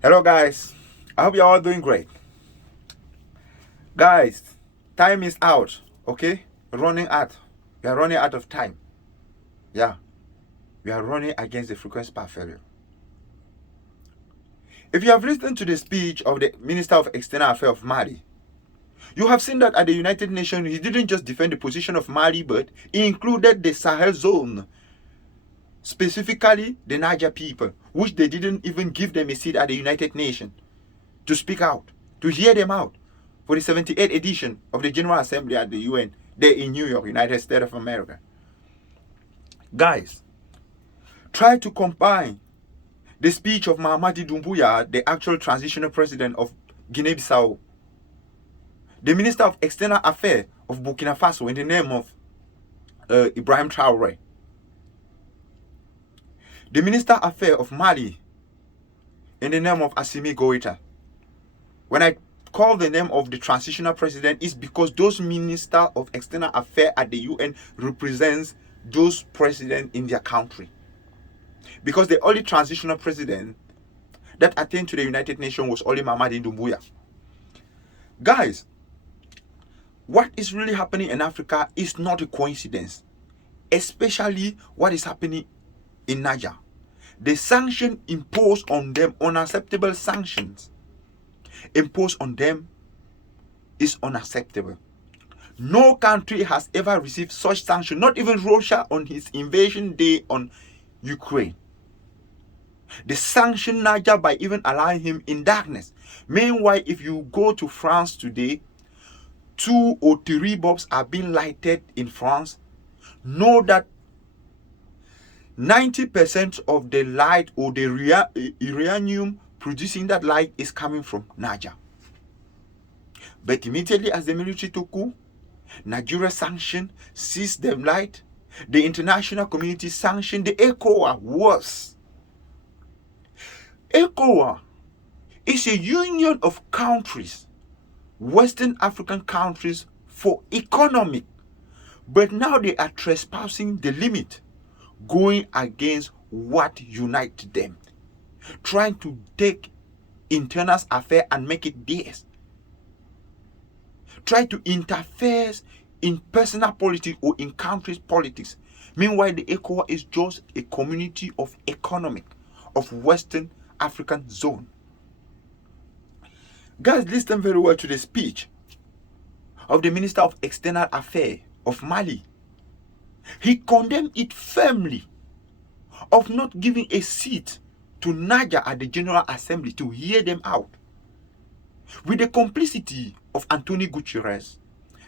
Hello, guys. I hope you're all doing great. Guys, time is out, okay? Running out. We are running out of time. Yeah, we are running against the frequency power failure. If you have listened to the speech of the Minister of External Affairs of Mali, you have seen that at the United Nations, he didn't just defend the position of Mali, but he included the Sahel zone, specifically the Niger people, which they didn't even give them a seat at the United Nations to speak out, to hear them out for the 78th edition of the General Assembly at the UN there in New York, United States of America. Guys, try to combine the speech of Mahamadou Doumbouya, the actual transitional president of Guinea-Bissau, the Minister of External Affairs of Burkina Faso in the name of Ibrahim Traoré, the Minister of Affairs of Mali in the name of Assimi Goïta. When I call the name of the transitional president, is because those Minister of External Affairs at the UN represents those presidents in their country. Because the only transitional president that attained to the United Nations was only Mahamadou Doumbouya. Guys, what is really happening in Africa is not a coincidence, especially what is happening in Niger. The sanction imposed on them, unacceptable sanctions imposed on them, is unacceptable. No country has ever received such sanction, not even Russia on his invasion day on Ukraine. They sanctioned Niger by even allowing him in darkness. Meanwhile, if you go to France today, 2 or 3 bulbs are being lighted in France. Know that 90% of the light or the uranium producing that light is coming from Niger. But immediately as the military took coup, Nigeria sanctioned, seized the light. The international community sanctioned the ECOWAS. Worse, ECOWAS is a union of countries, Western African countries, for economic. But now they are trespassing the limit, going against what unites them, trying to take internal affairs and make it theirs, try to interfere in personal politics or in countries' politics. Meanwhile, the ECOWAS is just a community of economic, of Western African zone. Guys, listen very well to the speech of the Minister of External Affairs of Mali. He condemned it firmly of not giving a seat to Niger at the General Assembly to hear them out, with the complicity of Antonio Guterres,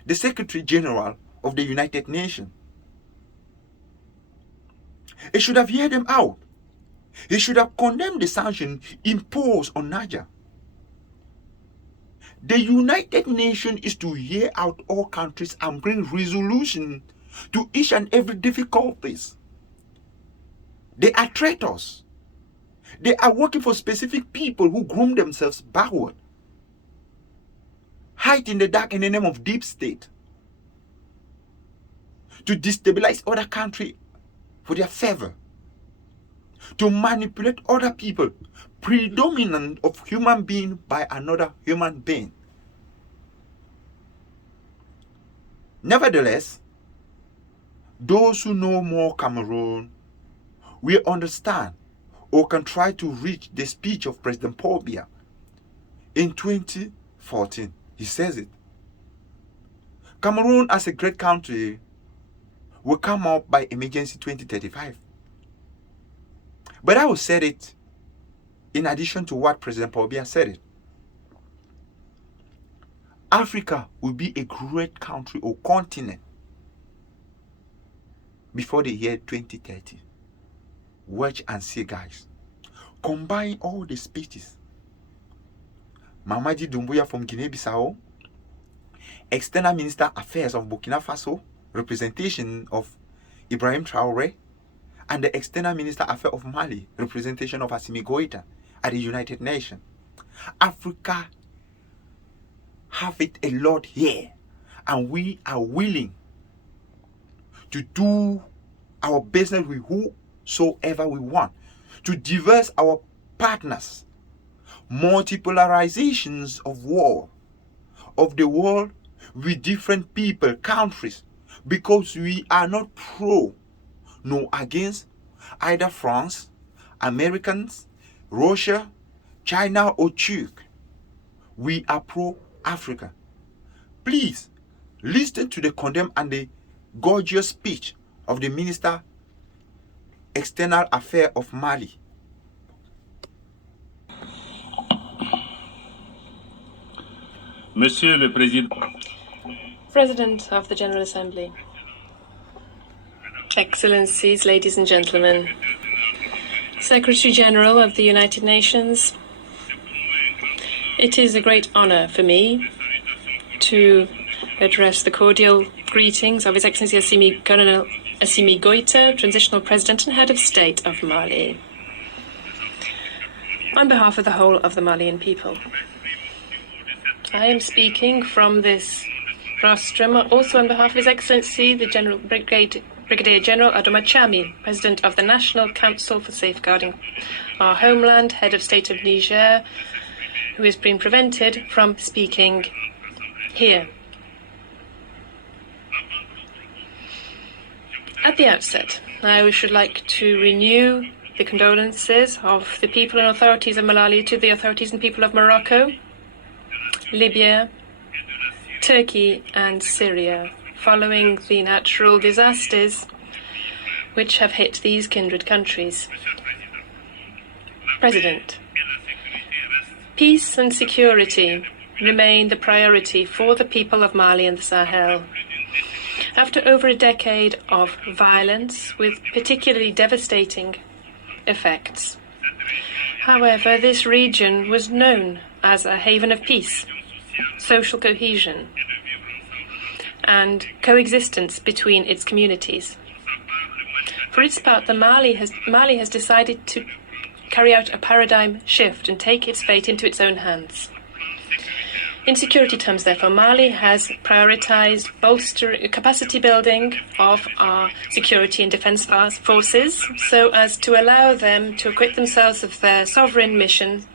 the Secretary General of the United Nations. He should have heard them out. He should have condemned the sanction imposed on Niger. The United Nations is to hear out all countries and bring resolution to each and every difficulties. They are traitors. They are working for specific people who groom themselves backward, hide in the dark in the name of deep state, to destabilize other countries for their favor, to manipulate other people, predominant of human being by another human being. Nevertheless, those who know more Cameroon will understand or can try to reach the speech of President Paul Biya in 2014. He says it. Cameroon as a great country will come up by emergency 2035. But I will say it in addition to what President Paul Biya said it. Africa will be a great country or continent before the year 2030. Watch and see, guys. Combine all the speeches. Mahamadou Doumbouya from Guinea-Bissau, External Minister Affairs of Burkina Faso, representation of Ibrahim Traoré, and the External Minister Affairs of Mali, representation of Assimi Goïta at the United Nations. Africa have it a lot here, and we are willing to do our business with whosoever we want, to diverse our partners, multipolarizations of war, of the world with different people, countries, because we are not pro nor against either France, Americans, Russia, China, or Turkey. We are pro-Africa. Please listen to the condemn and the gorgeous speech of the Minister External Affairs of Mali. Monsieur le Président. President of the General Assembly, Excellencies, ladies and gentlemen, Secretary General of the United Nations, it is a great honor for me to address the cordial greetings of His Excellency Colonel Assimi Goïta, Transitional President and Head of State of Mali, on behalf of the whole of the Malian people. I am speaking from this rostrum also on behalf of His Excellency the Brigadier General Adoma Chami, President of the National Council for Safeguarding Our Homeland, Head of State of Niger, who is being prevented from speaking here. At the outset, I should like to renew the condolences of the people and authorities of Malawi to the authorities and people of Morocco, Libya, Turkey and Syria, following the natural disasters which have hit these kindred countries. President, peace and security remain the priority for the people of Mali and the Sahel. After over a decade of violence with particularly devastating effects. However, this region was known as a haven of peace, social cohesion, and coexistence between its communities. For its part, Mali has decided to carry out a paradigm shift and take its fate into its own hands. In security terms, therefore, Mali has prioritized capacity building of our security and defense forces so as to allow them to acquit themselves of their sovereign mission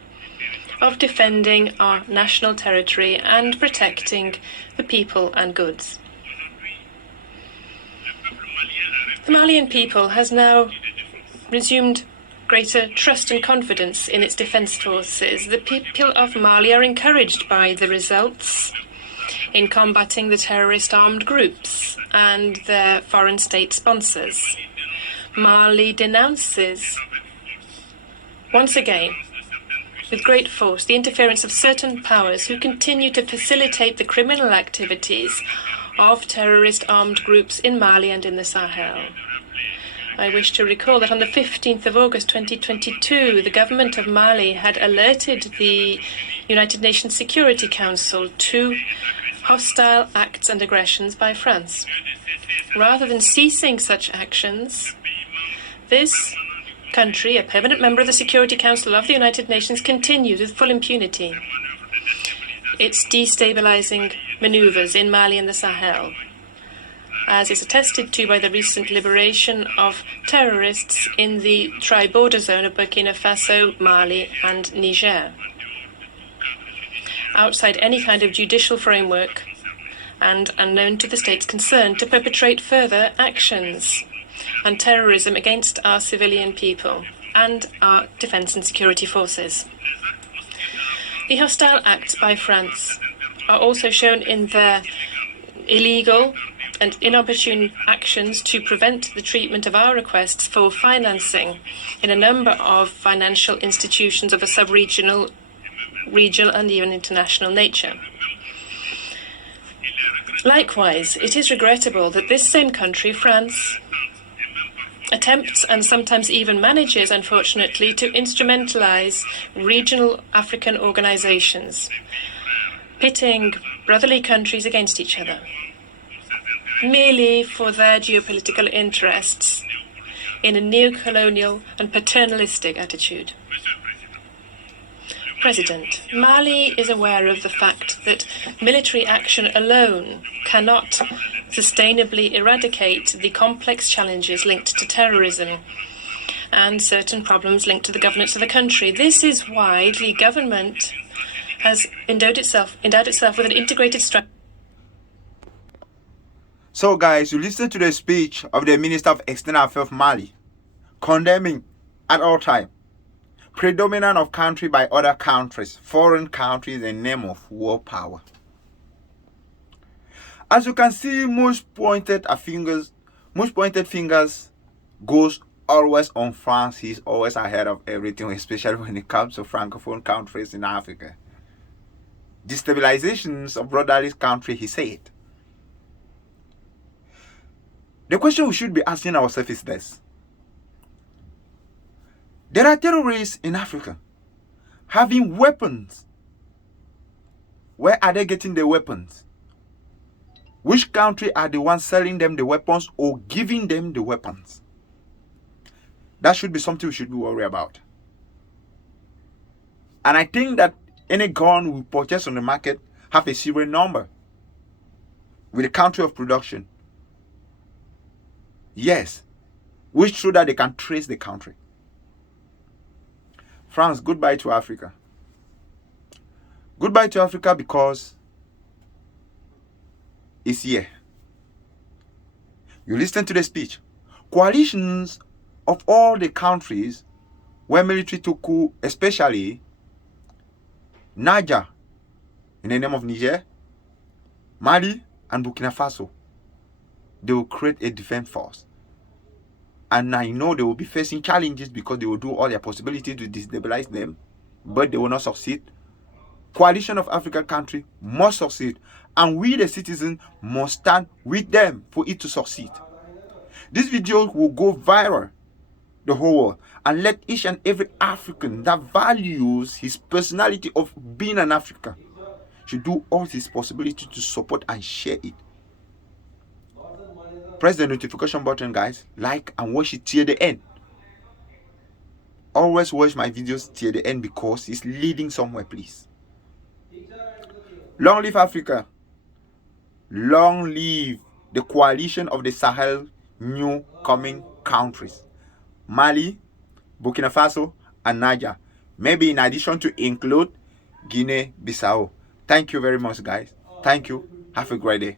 of defending our national territory and protecting the people and goods. The Malian people has now resumed greater trust and confidence in its defense forces. The people of Mali are encouraged by the results in combating the terrorist armed groups and their foreign state sponsors. Mali denounces, once again, with great force, the interference of certain powers who continue to facilitate the criminal activities of terrorist armed groups in Mali and in the Sahel. I wish to recall that on the 15th of August 2022, the government of Mali had alerted the United Nations Security Council to hostile acts and aggressions by France. Rather than ceasing such actions, this country, a permanent member of the Security Council of the United Nations, continues with full impunity its destabilizing maneuvers in Mali and the Sahel, as is attested to by the recent liberation of terrorists in the tri-border zone of Burkina Faso, Mali, and Niger, outside any kind of judicial framework and unknown to the states concerned, to perpetrate further actions and terrorism against our civilian people and our defense and security forces. The hostile acts by France are also shown in their illegal and inopportune actions to prevent the treatment of our requests for financing in a number of financial institutions of a sub-regional, regional and even international nature. Likewise, it is regrettable that this same country, France, attempts and sometimes even manages, unfortunately, to instrumentalize regional African organizations, pitting brotherly countries against each other, merely for their geopolitical interests in a neo-colonial and paternalistic attitude. President, Mali is aware of the fact that military action alone cannot sustainably eradicate the complex challenges linked to terrorism and certain problems linked to the governance of the country. This is why the government has endowed itself with an integrated strategy. So, guys, you listen to the speech of the Minister of External Affairs of Mali, condemning at all time predominance of country by other countries, foreign countries, in the name of world power. As you can see, most pointed fingers goes always on France. He's always ahead of everything, especially when it comes to francophone countries in Africa. Destabilizations of brotherly country, he said. The question we should be asking ourselves is this. There are terrorists in Africa having weapons. Where are they getting the weapons? Which country are the ones selling them the weapons or giving them the weapons? That should be something we should be worried about. And I think that any gun we purchase on the market have a serial number with the country of production. Yes, which so that they can trace the country. France, goodbye to Africa. Goodbye to Africa because it's here. You listen to the speech. Coalitions of all the countries where military took coup, especially Niger, in the name of Niger, Mali, and Burkina Faso, they will create a defense force. And I know they will be facing challenges because they will do all their possibility to destabilize them, but they will not succeed. Coalition of African countries must succeed, and we the citizens must stand with them for it to succeed. This video will go viral the whole world, and let each and every African that values his personality of being an African should do all his possibility to support and share it. Press the notification button, guys. Like and watch it till the end. Always watch my videos till the end because it's leading somewhere, please. Long live Africa. Long live the coalition of the Sahel new coming countries. Mali, Burkina Faso, and Niger. Maybe in addition to include Guinea-Bissau. Thank you very much, guys. Thank you. Have a great day.